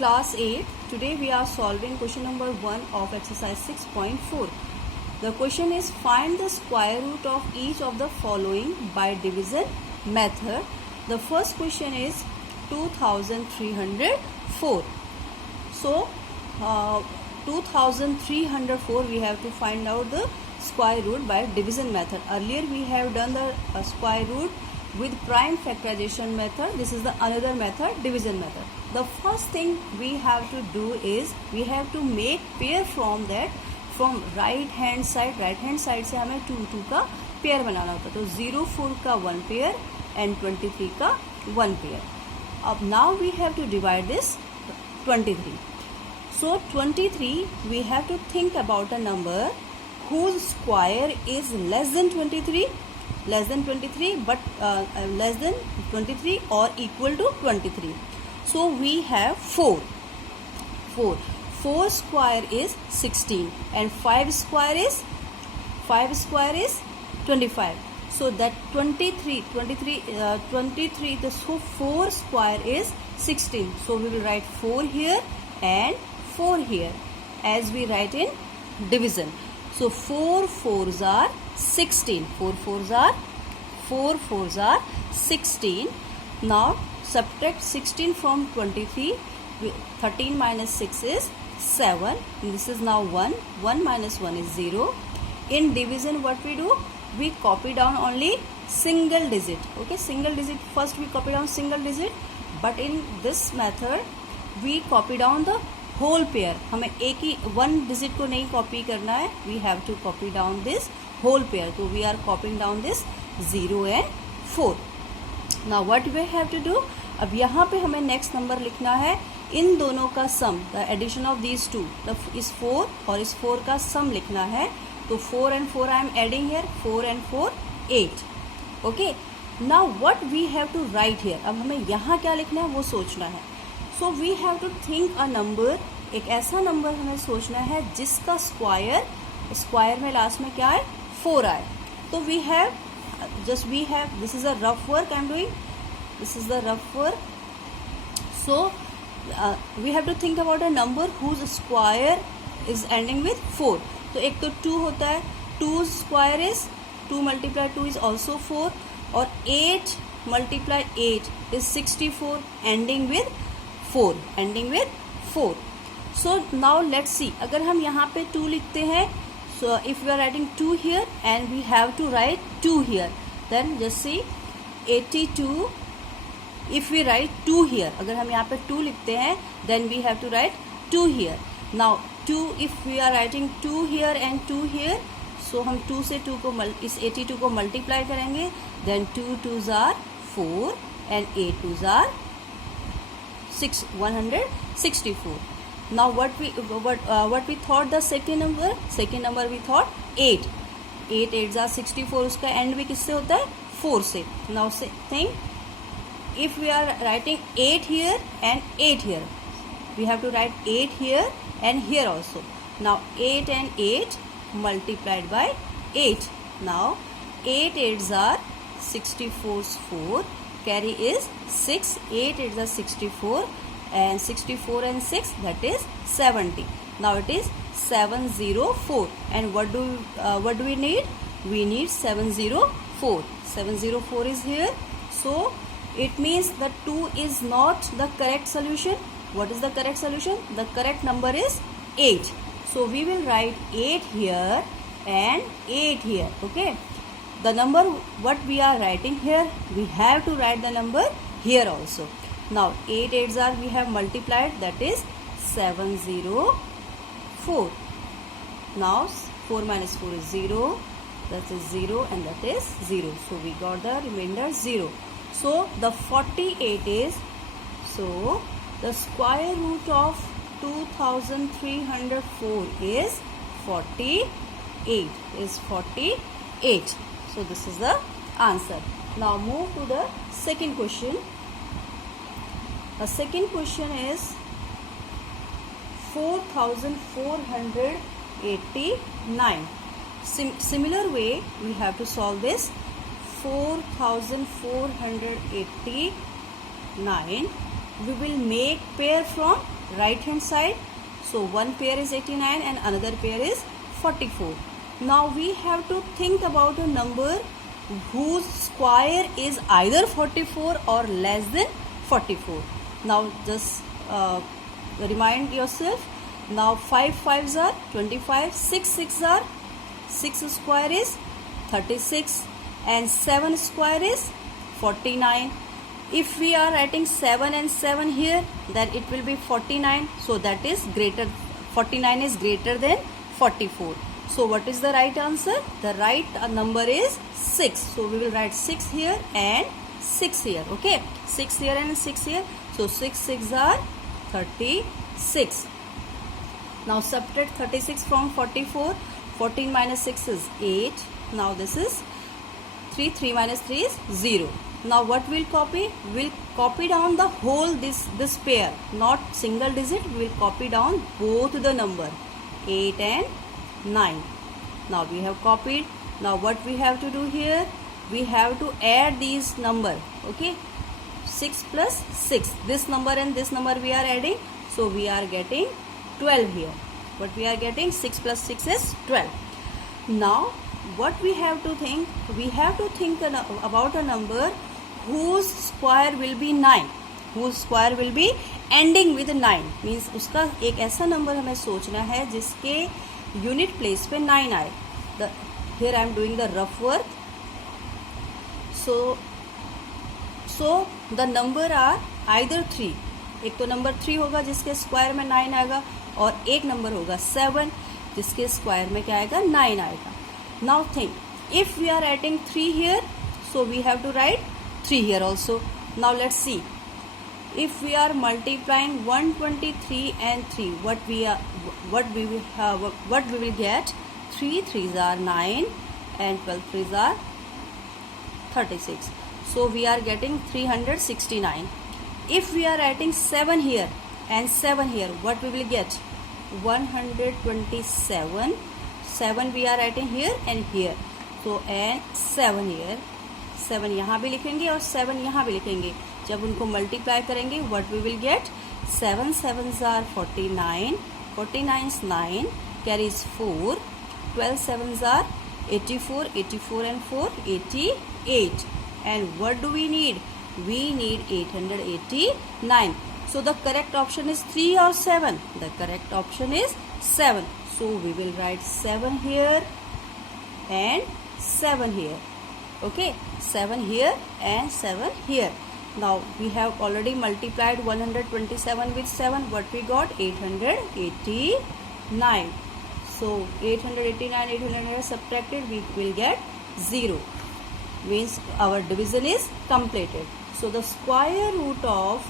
Class 8. Today we are solving question number 1 of exercise 6.4. The question is, find the square root of each of the following by division method. The first question is 2304. So 2304 we have to find out the square root by division method. Earlier we have done the square root with prime factorization method. This is the another method, division method. The first thing we have to do is we have to make pair from that, from right hand side से हमें 2 का pair बनाना होता है. तो 04 का 1 pair and 23 का 1 pair. अब now we have to divide this 23. So 23 we have to think about a number whose square is less than 23 but less than 23 or equal to 23. So we have 4 square is 16 and 5 square is 25. So that 23 the so 4 square is 16. So we will write 4 here and 4 here as we write in division. So 4 fours are 16. 4 fours are 16. Now subtract 16 from 23. 13 minus 6 is 7. This is now 1. 1 minus 1 is 0. In division what we do? We copy down only single digit. Okay, single digit. First we copy down single digit. But in this method we copy down the whole pair. हमें एक ही one digit को नहीं copy करना है. We have to copy down this whole pair. So we are copying down this 0 and 4. Now what we have to do? अब यहाँ पे हमें next number लिखना है. इन दोनों का sum, the addition of these two, इस 4 और इस 4 का sum लिखना है. तो 4 and 4 I am adding here. 4 and 4 8. Okay. Now what we have to write here? अब हमें यहाँ क्या लिखना है वो सोचना है. So we have to think a number. एक ऐसा नंबर हमें सोचना है जिसका स्क्वायर में लास्ट में क्या है 4 आए. तो we have this is a rough work I am doing. This is the rough work. So we have to think about a number whose square is ending with 4. तो एक तो 2 होता है. 2 square is 2 multiply 2 is also 4 और 8 multiply 8 is 64 ending with 4. So now let's see. अगर हम यहाँ पे 2 लिखते हैं, so if we are writing 2 here and we have to write 2 here, then just see 82. If we write 2 here, अगर हम यहाँ पे 2 लिखते हैं, then we have to write 2 here. Now 2, if we are writing 2 here and 2 here, so हम 2 से 2 को इस 82 को multiply करेंगे, then 2 2s are 4 and 8 2s are 164. Now what we thought the second number we thought 8 8s are 64. उसका end भी किससे होता है 4 से. Now think if we are writing 8 here and 8 here, we have to write 8 here and here also. Now 8 and 8 multiplied by 8. Now 8 8s are 64's 4. Carry is 6. 8 8s are 64 and 64 and 6, that is 70. Now it is 704. And what do we need? We need 704. 704 is here. So it means the 2 is not the correct solution. What is the correct solution? The correct number is 8. So we will write 8 here and 8 here. Okay. The number what we are writing here, we have to write the number here also. Now 8 8s are we have multiplied, that is 704. Now 4 minus 4 is 0. That is 0 and that is 0. So we got the remainder 0. So the 48 is, so the square root of 2304 is 48. So this is the answer. Now move to the second question. The second question is 4489. Similar way we have to solve this. 4489 we will make pair from right hand side. So one pair is 89 and another pair is 44. Now we have to think about a number whose square is either 44 or less than 44. Now just remind yourself. Now 5 5s are 25, 6 6 are 6 square is 36 and 7 square is 49. If we are writing 7 and 7 here, then it will be 49. So that is 49 is greater than 44. So what is the right answer? The right number is 6. So we will write 6 here and 6 here. Okay, 6 here and 6 here. So 6 6 are 36. Now subtract 36 from 44. 14 minus 6 is 8. Now this is 3. 3 minus 3 is 0. Now what we'll copy? We'll copy down the whole this pair, not single digit. We'll copy down both the number 8 and 9. Now we have copied. Now what we have to do here? We have to add these number. Okay, 6 plus 6. This number and this number we are adding. So we are getting 12 here. What we are getting? 6 plus 6 is 12. Now what we have to think? We have to think about a number whose square will be 9. Whose square will be ending with 9. Means उसका एक ऐसा number हमें सोचना है जिसके unit place पे 9 आए. Here I am doing the rough work. So the number are either 3. एक तो number 3 होगा जिसके square में 9 आएगा और एक number होगा 7 जिसके square में क्या आएगा? 9 आएगा. Now think, if we are adding 3 here, so we have to write 3 here also. Now let's see. If we are multiplying 123 and 3, what we will get? 3 3s are 9 and 12 3s are 36. So we are getting 369. If we are adding 7 here and 7 here, what we will get? 127. 7 we are adding here and here. So and 7 here. 7 यहाँ भी लिखेंगे और 7 यहाँ भी लिखेंगे. जब उनको multiply करेंगे, what we will get? 7 7s are 49. 49 is 9. Carries 4. 12 7s are 84. 84 and 4 88. And what do we need? We need 889. So the correct option is 3 or 7. The correct option is 7. So we will write 7 here and 7 here. Okay, 7 here and 7 here. Now we have already multiplied 127 with 7. What we got? 889. So 889, 800 subtracted, we will get 0. Means our division is completed. So the square root of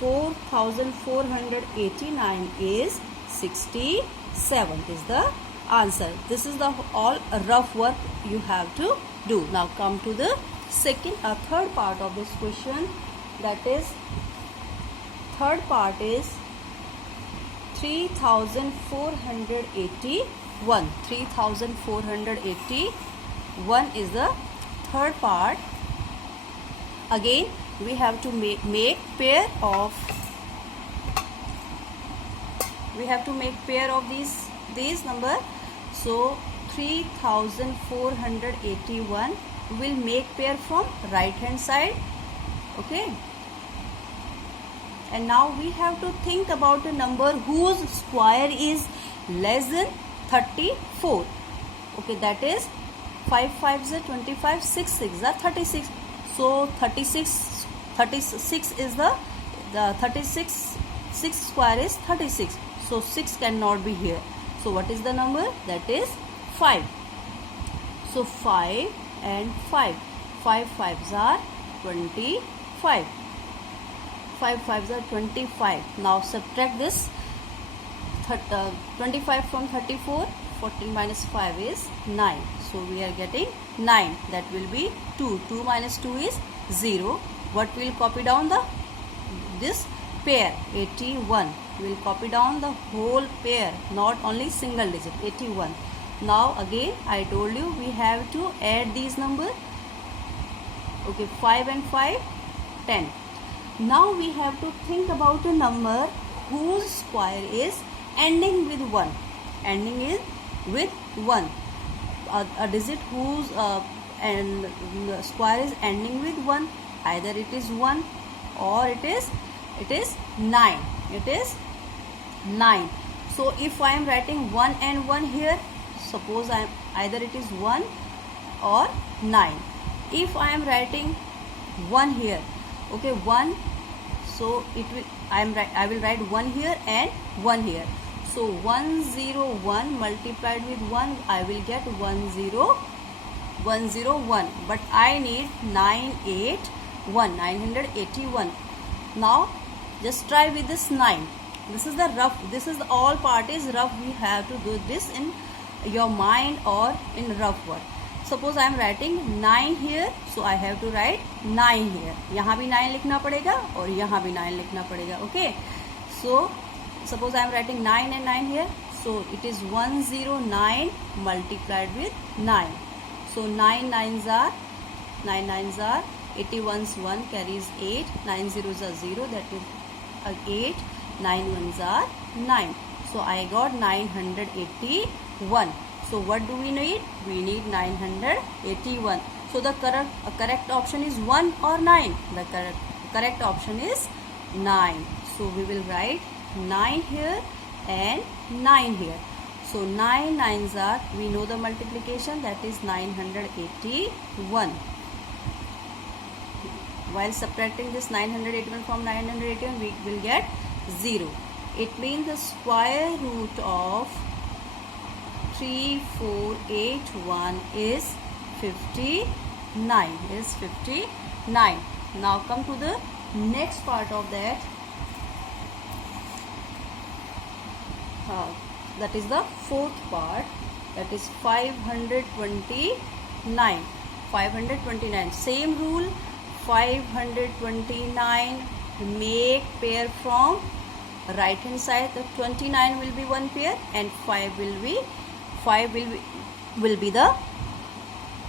4489 is 67 is the answer. This is the all rough work you have to do. Now come to the third part of this question. That is, third part is 3481. 3481 is the third part. Again we have to make pair of these number. So 3481 will make pair from right hand side. Okay, and now we have to think about a number whose square is less than 34. Okay, that is 5 5s are 25, 6 6s are 36. So 36 is the 36, 6 square is 36. So 6 cannot be here. So what is the number? That is 5. So 5 and 5. 5 5s are 25. 5 5s are 25. Now subtract this 25 from 34. 14 minus 5 is 9. So we are getting 9. That will be 2. 2 minus 2 is 0. What will copy down this pair? 81. We will copy down the whole pair, not only single digit. 81. Now again I told you we have to add these numbers. Okay, 5 and 5, 10. Now we have to think about a number whose square is ending with 1. Ending is with 1. A digit whose and square is ending with 1. Either it is 1 or it is 9. It is 9. So if I am writing 1 and 1 here, suppose either it is 1 or 9. If I am writing 1 here, okay, 1, so it will I will write 1 here and 1 here. So 101 multiplied with 1, I will get 101. But I need 981. Now just try with this 9. This is the rough. This is the all part is rough. We have to do this in your mind or in rough word. Suppose I am writing 9 here, so I have to write 9 here. यहाँ भी 9 लिखना पड़ेगा और यहाँ भी 9 लिखना पड़ेगा. Okay. So suppose I am writing 9 and 9 here. So it is 109 multiplied with 9. So 9 nines are 81's 1 carries 8. 9 zeros are 0. That is 8. 9 ones are 9. So I got 981. So what do we need? We need 981. So the correct option is 1 or 9. The correct option is 9. So we will write 9 here and 9 here. So 9 nines are, we know the multiplication, that is 981. While subtracting this 981 from 981, we will get 0. It means the square root of 3481 is 59. Now come to the next part of that. That is the fourth part. That is 529. 529. Same rule. 529. Make pair from right hand side. The 29 will be one pair and 5 will be the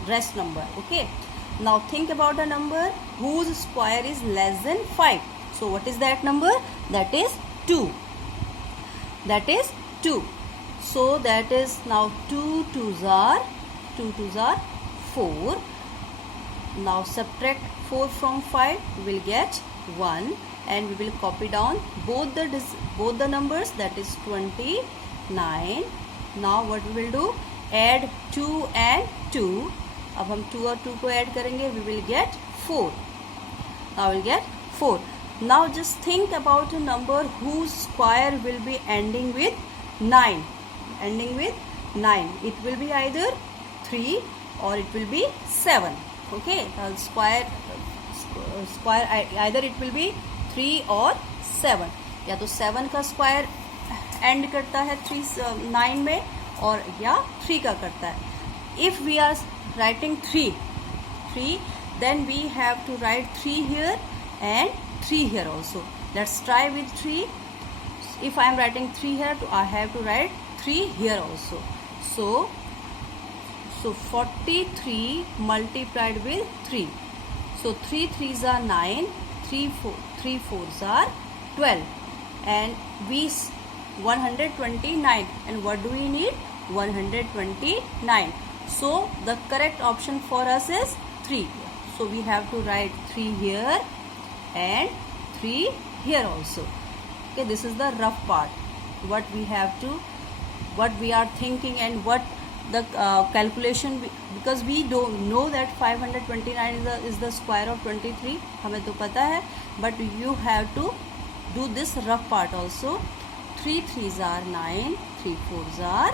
rest number. Okay. Now think about a number whose square is less than 5. So what is that number? That is 2. That is 2. So that is now 2 twos are 4. Now subtract 4 from 5, we will get 1 and we will copy down both the numbers, that is 29. Now what we will do? Add 2 and 2. अब हम 2 और 2 को add करेंगे, we will get 4. Now we will get 4. Now just think about a number whose square will be ending with 9. Ending with 9. It will be either 3 or it will be 7. Okay. Square either it will be 3 or 7. या तो 7 का square end करता है 9 में और या 3 का करता है. If we are writing 3, then we have to write 3 here and 3 here also. Let's try with 3. If I am writing 3 here, I have to write 3 here also. So 43 multiplied with 3. So 3 3s are 9, 3 4s are 12, and we 129. And what do we need? 129. So the correct option for us is 3. So we have to write 3 here and 3 here also. Okay, this is the rough part. What we are thinking and what the calculation, because we don't know that 529 is the square of 23. हमें तो पता है, but you have to do this rough part also. 3 3s are 9, 3 4s are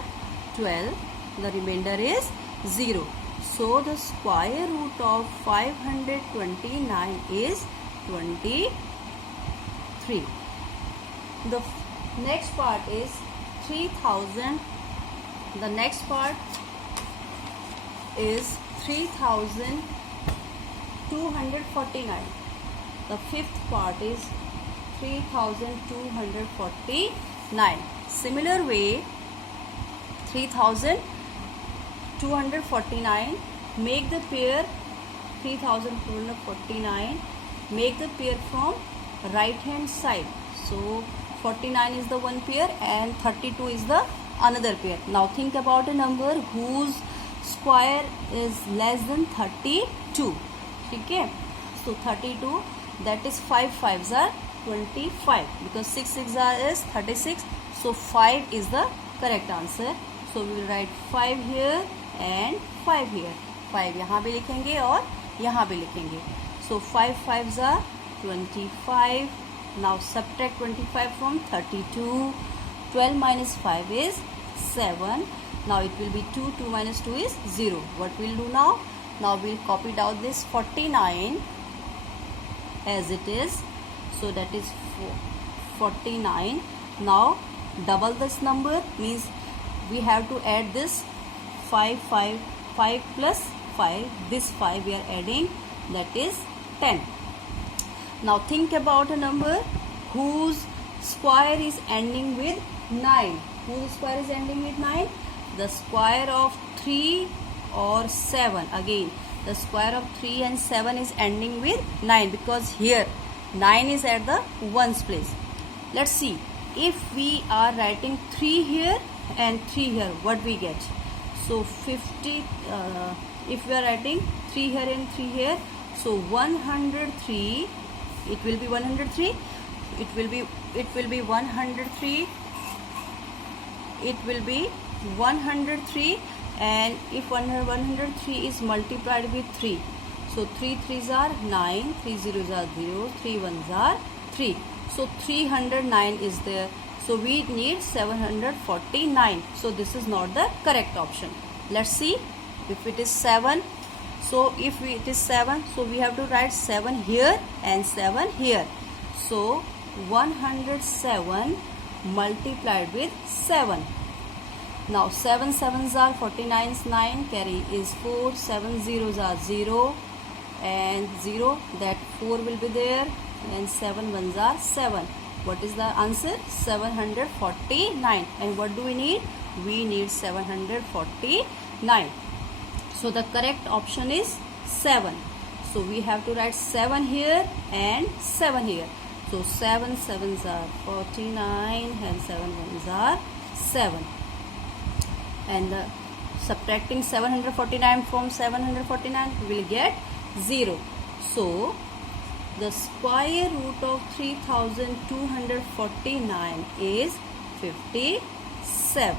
12. The remainder is 0. So the square root of 529 is 23. The next part is 3000. The next part is 3249. The fifth part is 3249. Similar way, 3249, make the pair 3249, make the pair from right hand side. So 49 is the one pair and 32 is the another pair. Now think about a number whose square is less than 32. Okay, so 32, that is 5 5s are 25 because 6 6 is 36. So 5 is the correct answer. So we will write 5 here and 5 here. 5 यहाँ भी लिखेंगे और यहाँ भी लिखेंगे. So 5 5s are 25. Now subtract 25 from 32. 12 minus 5 is 7. Now it will be 2. 2 minus 2 is 0. What we'll do now? Now we'll copy down this 49 as it is. So that is 49. Now double this number means we have to add this 5 plus 5. This 5 we are adding, that is 10. Now think about a number whose square is ending with 9. Whose square is ending with 9? The square of 3 or 7. Again, the square of 3 and 7 is ending with 9 because here 9 is at the ones place. Let's see. If we are writing 3 here and 3 here, what we get? So 50, if we are writing 3 here and 3 here, so 103, it will be 103, it will be 103, it will be 103, and if 103 is multiplied with 3, so 3 3s are 9, 3 zeros are 0, 3 1s are 3. So 309 is there. So we need 749. So this is not the correct option. Let's see if it is 7. So if it is 7, so we have to write 7 here and 7 here. So 107 multiplied with 7. Now 7 7s are 49, 9, carry is 4, 7 zeros are 0 and 0, that 4 will be there, and 7 1s are 7. What is the answer? 749. And what do we need? We need 749. So the correct option is 7. So we have to write 7 here and 7 here. So 7 7s are 49 and 7 1s are 7. And subtracting 749 from 749, we will get 0. So the square root of 3249 is 57.